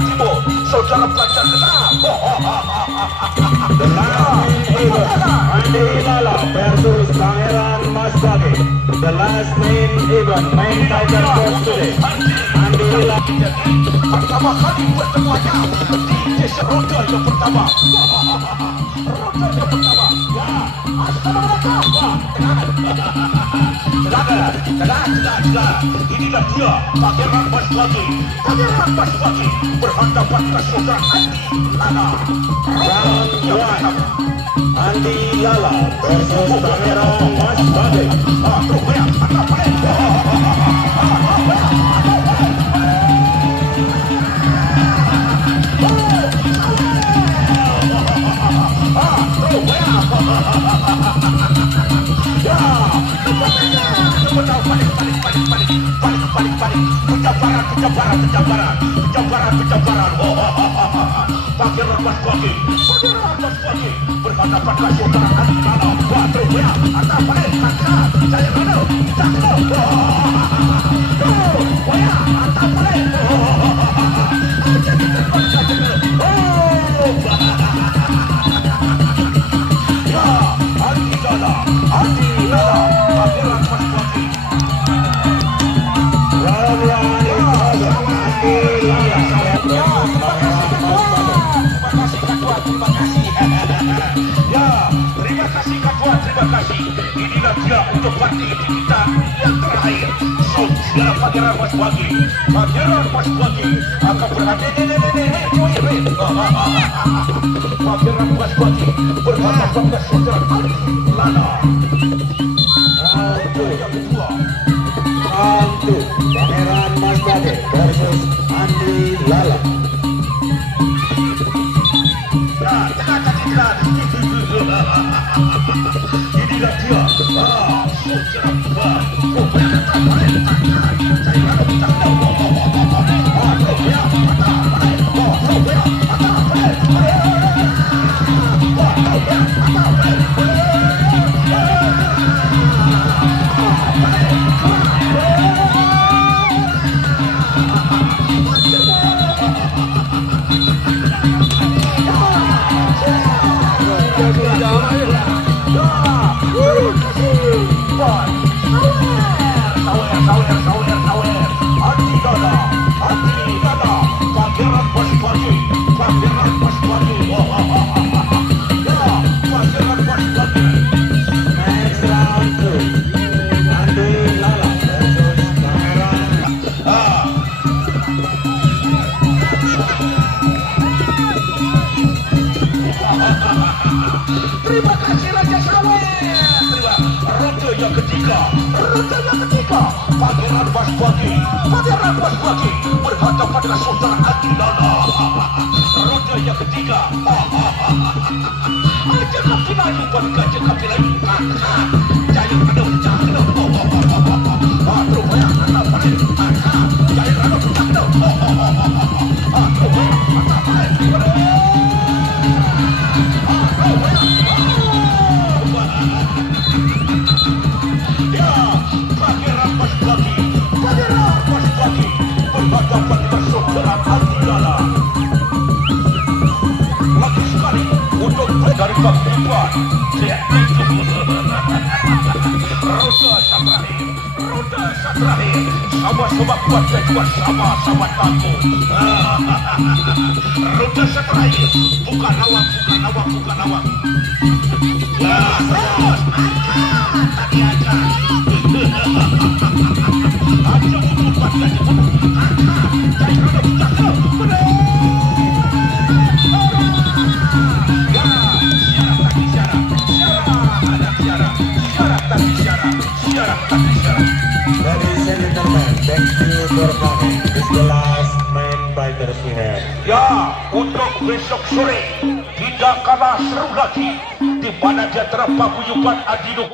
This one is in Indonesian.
Timur, saudara pelajar kenal. The last main event, Andi Lala versus Pangeran Mas Bagi. The last main event, main title for today. Andi Lala. Pertama kali bertemuannya di desa roda yang pertama. Roda yang pertama. Ya, assalamualaikum. Tenang. Inilah dia Pangeran Mas Bagi. Pangeran Mas Bagi berhadapan dengan saudara Andi Lala. Round 1, Andi Lala versus Pangeran Mas Bagi. Penjabaran. Pangeran Mas Bagi berhadapan dengan saudara Andi Lala. Waduh, ya, anda balik, angkat, saya mana, cakap, ya, anda balik, ya, Andi Lala, Pangeran Mas Bagi. Round 1 is over. Andi Lala versus Pangeran Mas Bagi. Terima kasih. Ya, terima kasih Ketua, terima kasih. Inilah dia untuk parti kita yang terakhir. Saudara Pangeran Mas Bagi. Pangeran Mas Bagi akan berhadapan. Pangeran Mas Bagi berhadapan dengan saudara Andi Lala. Round 2, Pangeran Mas Bagi versus Andi Lala. Inilah dia. Next round 2, Andi Lala versus Pangeran. Terima kasih Raja Sawer. Roda yang ketiga. Pangeran Mas Bagi berhadapan dengan saudara Andi Lala. Roda yang ketiga. Cakap Melayu bukan cakap Melayu. Jaya ada cakap. Terus banyak anak balik. Jaya ada cakap. Terus banyak anak balik. Ya, Pangeran Mas Bagi berhadapan dengan saudara Andi Lala. Lagi sekali untuk dari bab 4. Roda terakhir. Sama-sama kuat dan juga sama-sama tangguh. Roda terakhir. Bukan awak. Ya, terus angkat. Tadi aja. Aja untuk buat gaji bunuh. Angkat. Jadi kalau kita tahu. Benar. Ya, syarat tadi syarat. Ladies and gentlemen, thank you for coming. This is the last main fighters we have. Ya, untuk besok sore tidak kalah seru lagi di mana di antara paguyuban Adino